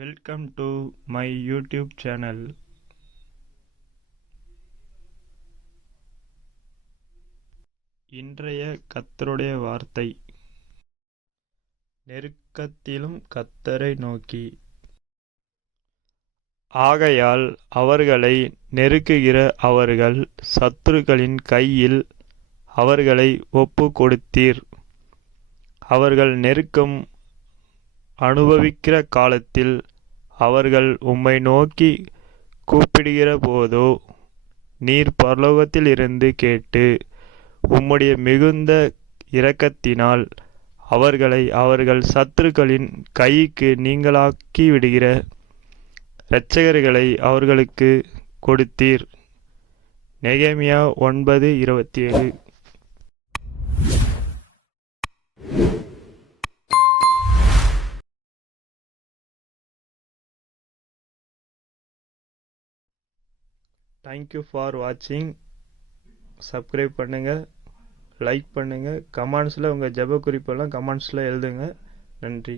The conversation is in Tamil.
Welcome to my YouTube channel. இன்றைய கர்த்தருடைய வார்த்தை, நெருக்கத்திலும் கர்த்தரை நோக்கி. ஆகையால் அவர்களை நெருக்குகிற அவர்கள் சத்துருக்களின் கையில் அவர்களை ஒப்பு கொடுத்தீர். அவர்கள் நெருக்கம் அனுபவிக்கிற காலத்தில் அவர்கள் உம்மை நோக்கி கூப்பிடுகிற போதோ நீர் பரலோகத்தில் இருந்து கேட்டு உம்முடைய மிகுந்த இரக்கத்தினால் அவர்களை அவர்கள் சத்துருக்களின் கைக்கு நீங்களாக்கி விடுகிற இரட்சகர்களை அவர்களுக்கு கொடுத்தீர். நெகேமியா 9:27. தேங்க்யூ ஃபார் வாட்சிங். சப்ஸ்கிரைப் பண்ணுங்கள், லைக் பண்ணுங்கள், கமெண்ட்ஸில் உங்கள் ஜெப குறிப்பெல்லாம் கமெண்ட்ஸில் எழுதுங்க. நன்றி.